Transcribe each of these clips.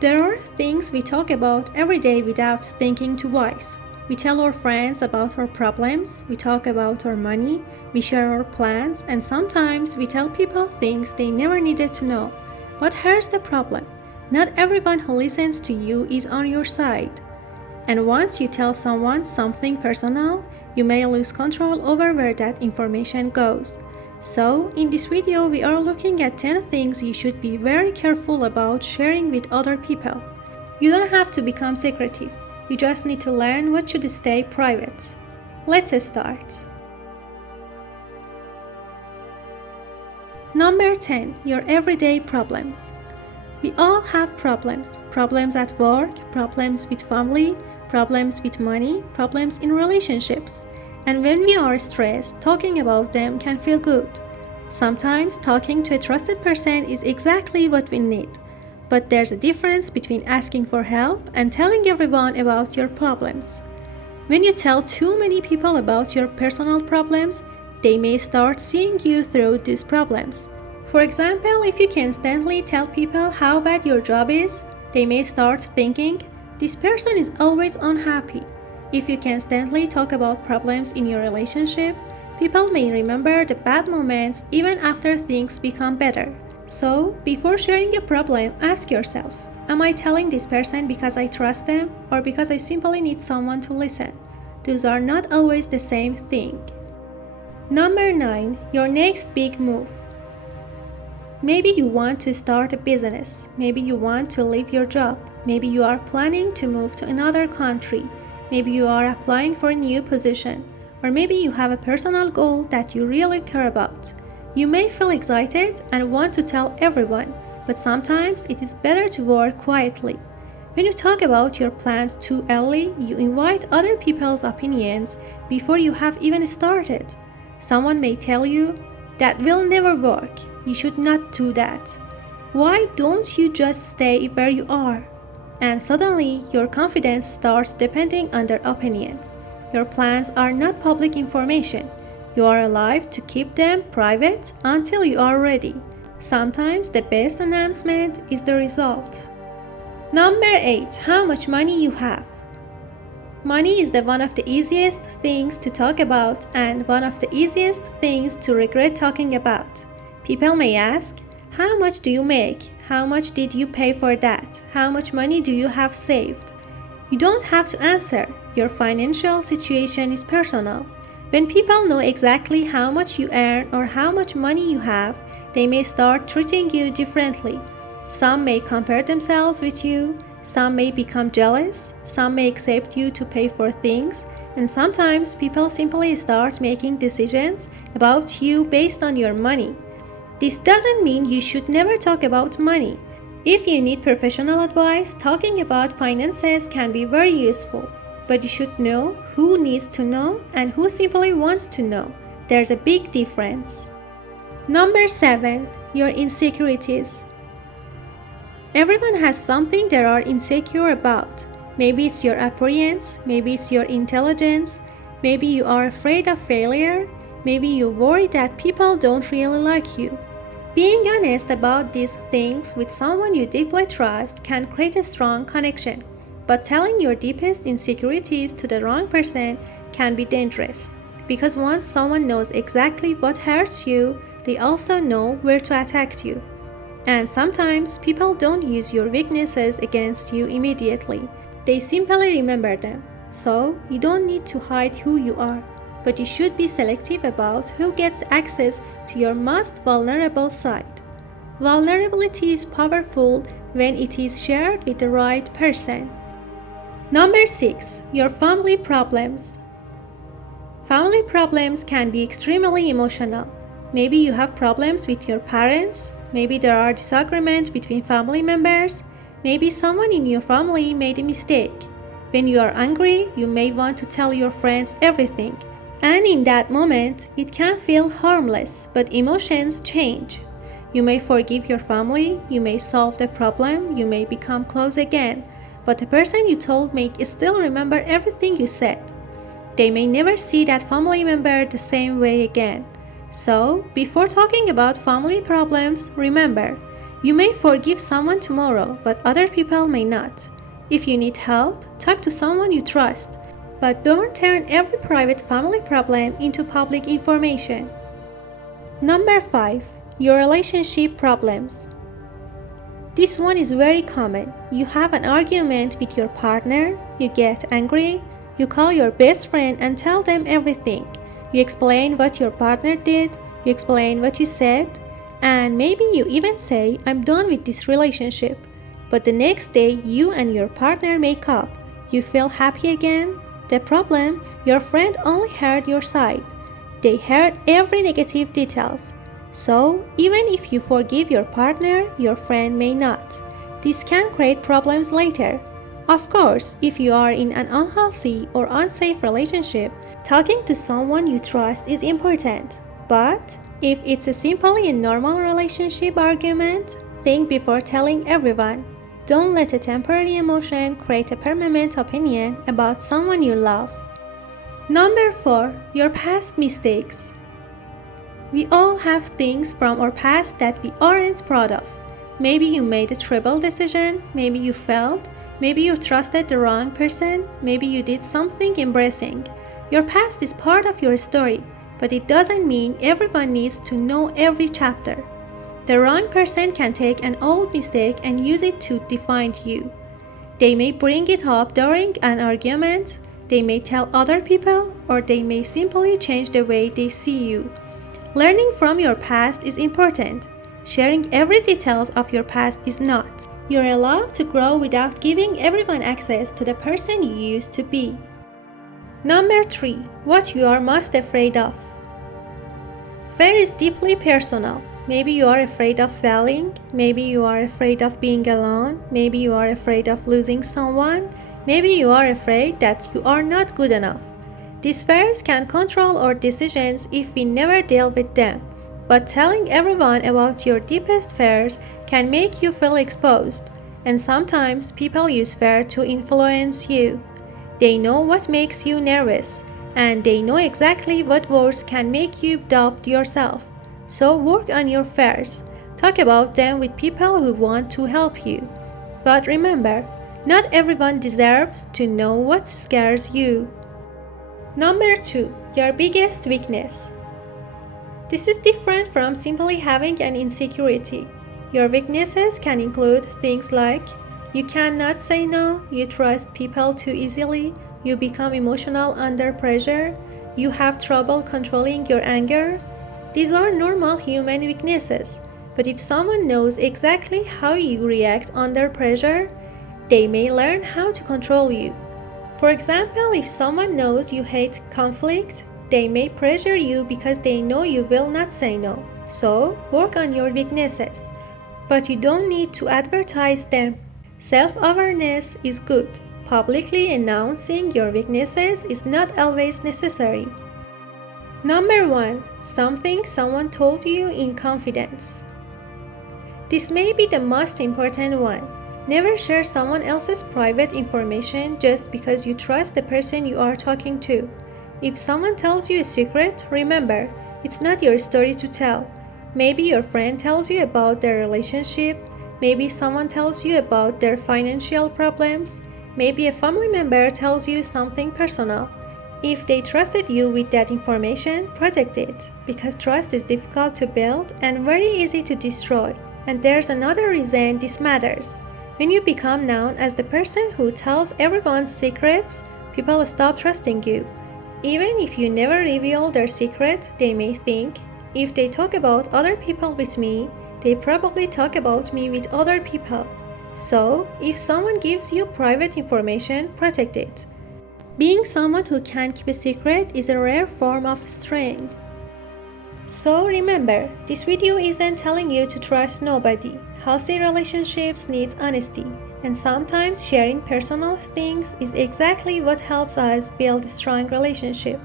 There are things we talk about every day without thinking twice. We tell our friends about our problems, we talk about our money, we share our plans, and sometimes we tell people things they never needed to know. But here's the problem. Not everyone who listens to you is on your side. And once you tell someone something personal, you may lose control over where that information goes. So, in this video, we are looking at 10 things you should be very careful about sharing with other people. You don't have to become secretive. You just need to learn what should stay private. Let's start. Number 10. Your everyday problems. We all have problems. Problems at work, problems with family, problems with money, problems in relationships. And when we are stressed, talking about them can feel good. Sometimes talking to a trusted person is exactly what we need. But there's a difference between asking for help and telling everyone about your problems. When you tell too many people about your personal problems, they may start seeing you through these problems. For example, if you constantly tell people how bad your job is, they may start thinking, this person is always unhappy. If you constantly talk about problems in your relationship, people may remember the bad moments even after things become better. So, before sharing a problem, ask yourself, am I telling this person because I trust them or because I simply need someone to listen? Those are not always the same thing. Number 9. Your next big move. Maybe you want to start a business. Maybe you want to leave your job. Maybe you are planning to move to another country. Maybe you are applying for a new position. Or maybe you have a personal goal that you really care about. You may feel excited and want to tell everyone, but sometimes it is better to work quietly. When you talk about your plans too early, you invite other people's opinions before you have even started. Someone may tell you, that will never work. You should not do that. Why don't you just stay where you are? And suddenly, your confidence starts depending on their opinion. Your plans are not public information. You are alive to keep them private until you are ready. Sometimes the best announcement is the result. Number 8. How much money you have. Money is one of the easiest things to talk about and one of the easiest things to regret talking about. People may ask, how much do you make? How much did you pay for that? How much money do you have saved? You don't have to answer. Your financial situation is personal. When people know exactly how much you earn or how much money you have, they may start treating you differently. Some may compare themselves with you. Some may become jealous, some may accept you to pay for things, and sometimes people simply start making decisions about you based on your money. This doesn't mean you should never talk about money. If you need professional advice, talking about finances can be very useful, but you should know who needs to know and who simply wants to know. There's a big difference. Number 7. Your insecurities. Everyone has something they are insecure about. Maybe it's your appearance, maybe it's your intelligence, maybe you are afraid of failure, maybe you worry that people don't really like you. Being honest about these things with someone you deeply trust can create a strong connection, but telling your deepest insecurities to the wrong person can be dangerous, because once someone knows exactly what hurts you, they also know where to attack you. And sometimes people don't use your weaknesses against you immediately. They simply remember them. So you don't need to hide who you are, but you should be selective about who gets access to your most vulnerable side. Vulnerability is powerful when it is shared with the right person. Number 6. Your family problems. Family problems can be extremely emotional. Maybe you have problems with your parents. Maybe there are disagreements between family members. Maybe someone in your family made a mistake. When you are angry, you may want to tell your friends everything. And in that moment, it can feel harmless, but emotions change. You may forgive your family, you may solve the problem, you may become close again. But the person you told may still remember everything you said. They may never see that family member the same way again. So, before talking about family problems, remember, You may forgive someone tomorrow, but other people may not. If you need help, talk to someone you trust, but don't turn every private family problem into public information. Number 5. Your relationship problems. This one is very common. You have an argument with your partner, you get angry, you call your best friend and tell them everything. You explain what your partner did, you explain what you said, and maybe you even say, I'm done with this relationship. But the next day, you and your partner make up. You feel happy again. The problem, your friend only heard your side. They heard every negative details. So, even if you forgive your partner, your friend may not. This can create problems later. Of course, if you are in an unhealthy or unsafe relationship, talking to someone you trust is important. But if it's a simply a normal relationship argument, think before telling everyone. Don't let a temporary emotion create a permanent opinion about someone you love. Number 4. Your past mistakes. We all have things from our past that we aren't proud of. Maybe you made a terrible decision, maybe you failed, maybe you trusted the wrong person, maybe you did something embarrassing. Your past is part of your story, but it doesn't mean everyone needs to know every chapter. The wrong person can take an old mistake and use it to define you. They may bring it up during an argument, they may tell other people, or they may simply change the way they see you. Learning from your past is important. Sharing every details of your past is not. You're allowed to grow without giving everyone access to the person you used to be. Number 3. What you are most afraid of. Fear is deeply personal. Maybe you are afraid of failing, maybe you are afraid of being alone, maybe you are afraid of losing someone, maybe you are afraid that you are not good enough. These fears can control our decisions if we never deal with them, but telling everyone about your deepest fears can make you feel exposed, and sometimes people use fear to influence you. They know what makes you nervous, and they know exactly what words can make you doubt yourself. So work on your fears. Talk about them with people who want to help you. But remember, not everyone deserves to know what scares you. Number 2. Your biggest weakness. This is different from simply having an insecurity. Your weaknesses can include things like you cannot say no, you trust people too easily, you become emotional under pressure, you have trouble controlling your anger. These are normal human weaknesses, but if someone knows exactly how you react under pressure, they may learn how to control you. For example, if someone knows you hate conflict, they may pressure you because they know you will not say no. So, work on your weaknesses. But you don't need to advertise them. Self-awareness is good. Publicly announcing your weaknesses is not always necessary. Number 1. Something someone told you in confidence. This may be the most important one. Never share someone else's private information just because you trust the person you are talking to. If someone tells you a secret, remember, it's not your story to tell. Maybe your friend tells you about their relationship, maybe someone tells you about their financial problems, maybe a family member tells you something personal. If they trusted you with that information, protect it, because trust is difficult to build and very easy to destroy. And there's another reason this matters. When you become known as the person who tells everyone's secrets, people stop trusting you. Even if you never reveal their secret, they may think, if they talk about other people with me, they probably talk about me with other people. So, if someone gives you private information, protect it. Being someone who can keep a secret is a rare form of strength. So remember, this video isn't telling you to trust nobody. Healthy relationships need honesty, and sometimes sharing personal things is exactly what helps us build a strong relationship.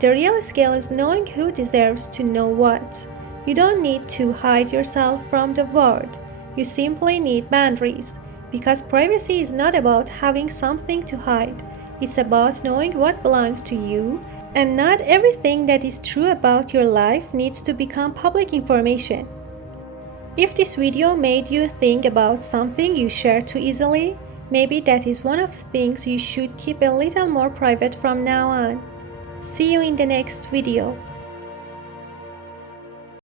The real skill is knowing who deserves to know what. You don't need to hide yourself from the world. You simply need boundaries, because privacy is not about having something to hide. It's about knowing what belongs to you, and not everything that is true about your life needs to become public information. If this video made you think about something you share too easily, maybe that is one of the things you should keep a little more private from now on. See you in the next video.